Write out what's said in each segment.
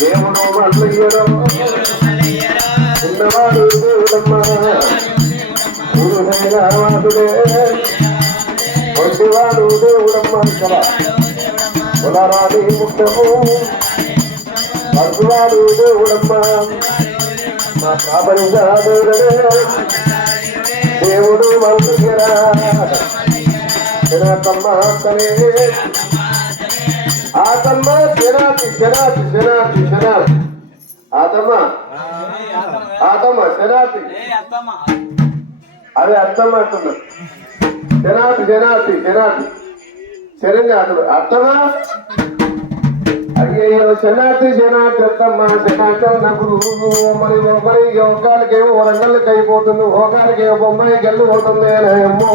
దేవుడు మల్లయ్యడు చిన్నవాడు దేవుడమ్మ గురుదైన వాసుడే ఒంటివాడు దేవుడమ్మ ఇక్కడ కులరాని ముఖ్యము పరువాడు దేవుడమ్మ మా ప్రాపంచ దేవుడే దేవుడు మల్లయ్యరా శనాతి శనాతి శనాతి శనాతి ఆతమ్మ. ఆతమ్మ శనాతి అదే అత్తమ్మ అంటున్నా. శనాతి శనాతి శనాతి శరణ్య అతడు అత్తమా అయ్యయ్యో శనాతి శనాతి అత్తమ్మ. శనాతి నాకు మరి మరి ఒకళ్ళకేమో వరంగల్కి అయిపోతుంది. ఒకళ్ళకేమో బొమ్మాయి గెల్లు పోతుంది. అమ్మో.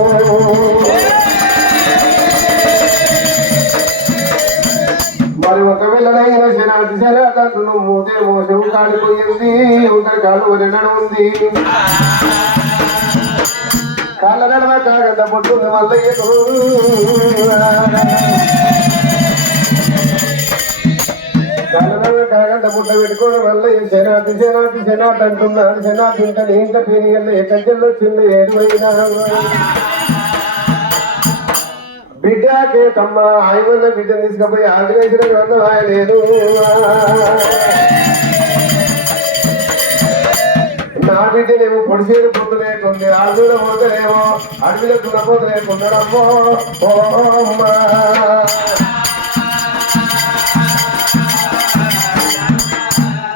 మరి ఒకవేళ అయిన శనాది శనాథను మూతే మోసం కాడిపోయింది ఒక కాలు వదలడం ఉంది కాళ్ళ నడవ కాగంట పొట్టుంది మల్లయ్యను కాళ్ళ పుట్ట పెట్టుకోవడం వల్ల ఈ శనాతి శనాతి శనాతి అంటున్నాడు శనాతి ఇంకా ఏ పెరిగల్ల చిన్న ఏడు అయినా బిడ్డ కేటమ్మ ఆయన బిడ్డ తీసుకుపోయి ఆంజనేయుడు గ్రంథం లేదు నా బిడ్డనేమో పొడిసేరు పొద్దులేకుంది ఆడులో పోతేనేమో అడవిలో దున్నపోతనే కొందరమ్మో ఓ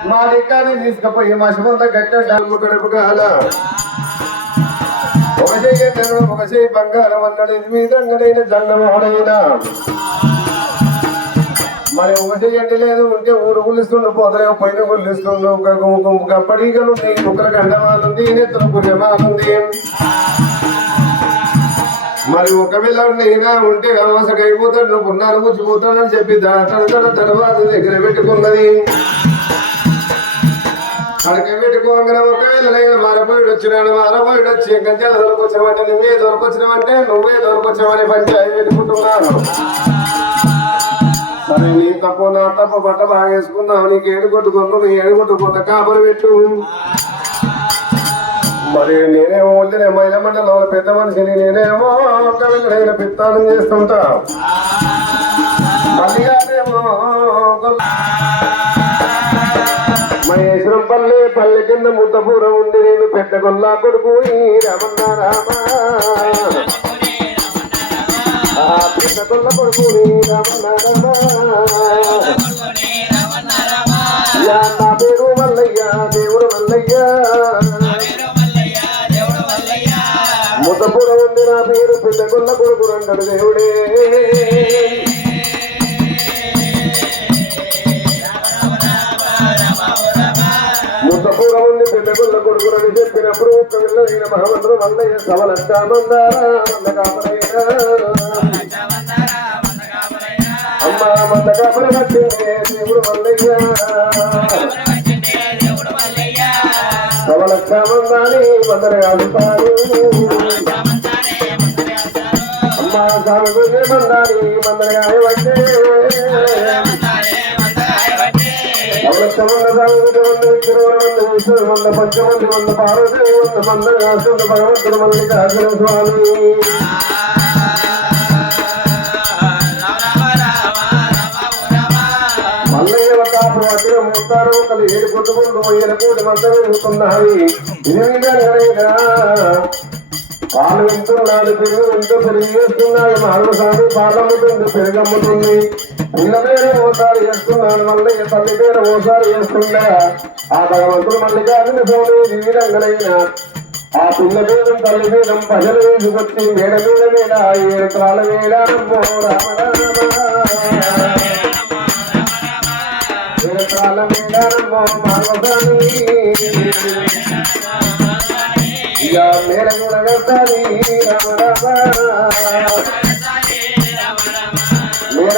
మా రికార్డు తీసుకుపోయి మసమంత గట్టము గడుపు కాల. ఒక చెయ్యి ఒక చెయ్యి బంగారం అన్నాడు ఇది విధంగానైన జంగమోడైన మరి ఒకటి ఎండి లేదు ఉంటే ఊరు గుల్లిస్తుండు పోతలే పైన గుల్లిస్తుండు. గప్పడిగలు ఒకరి గండమాలుంది నెత్తలు గుర్రమాలుంది మరి ఒకవేళ నేనా ఉంటే అవసరం అయిపోతాడు నువ్వు ఉన్నాను కూర్చిపోతానని చెప్పి దాటన తర్వాత దగ్గర పెట్టుకున్నది. అడక పెట్టుకోగానే ఒకవేళ నేను మారపోయిడు వచ్చినాను మారపోయిడు వచ్చి గంజాల దొరకొచ్చినావంటే నువ్వే దొరకొచ్చినావంటే నువ్వే దొరకొచ్చావని పంచాయి పెట్టుకుంటున్నాను. సరే నీ తప్పు నా తప్పు బట్ట బాగేసుకున్నావు నీకు ఏడుగొట్టుకుంటు నీ ఏడుగొట్టుకుంట కాపరి పెట్టు. మరి నేనేమో వదిలే మహిళ మండలం పెద్ద మనిషిని నేనేమో ఒకవేళ పిత్తానం చేస్తుంటా. మళ్ళీ అదేమో పల్లె పల్లె కింద ముద్దపూర ఉంది నేను పెద్ద గొల్లా కొడుకు రమణ రామ. పెద్ద గొల్ల కొడుకు రమణ యా నా పేరు మల్లయ్య దేవుడు మల్లయ్య. ముద్దపూర ఉంది నా పేరు పెద్ద గొల్ల కొడుకు రండడు దేవుడే. పెద్ద చెప్పినప్పుడు ఒక్క వెళ్ళైన మహమంత్రు మల్లయ్య సవలష్టామందారా మంద కాపరైనా అమ్మ మంద కాపరి దేవుడు మల్లయ్య సవలష్టామందాని మందర కాదుతారు అమ్మ సాగు మందాని మందర కాయవట్టే అవలక్షమంద సాగుడు వంద విగ్రహమంద విష్ణుడు వంద పంచమంది వంద పార్వతి వంద మంద భగవంతుడు మల్లికార్జున స్వామి మూతారు ఒకరు ఏడు కొట్టుకుంటూ ఏడు కోటి మంద వెళ్తున్నాయి ఇది మీద పాలు వింటున్నాడు పెరుగు ఇంత పెరిగి చేస్తున్నాడు మానవ సాగు పాలమ్ముతుంది పెరుగమ్ముతుంది. పిల్ల పేరు ఓసారి చేస్తున్నాడు మళ్ళీ తల్లి పేరు ఓసారి చేస్తుండే. ఆ భగవంతుడు మల్లికార్జున స్వామి వివిధంగా విధంగా ఆ పిల్ల పేరం తల్లి పేరం ప్రజలు వేసుకొచ్చి మేడ మీద మీద ఏడు త్రాల మీద నమ్మో ఏడు మీద నమ్మో కూడా కట్టాలి రామ రామ. మీద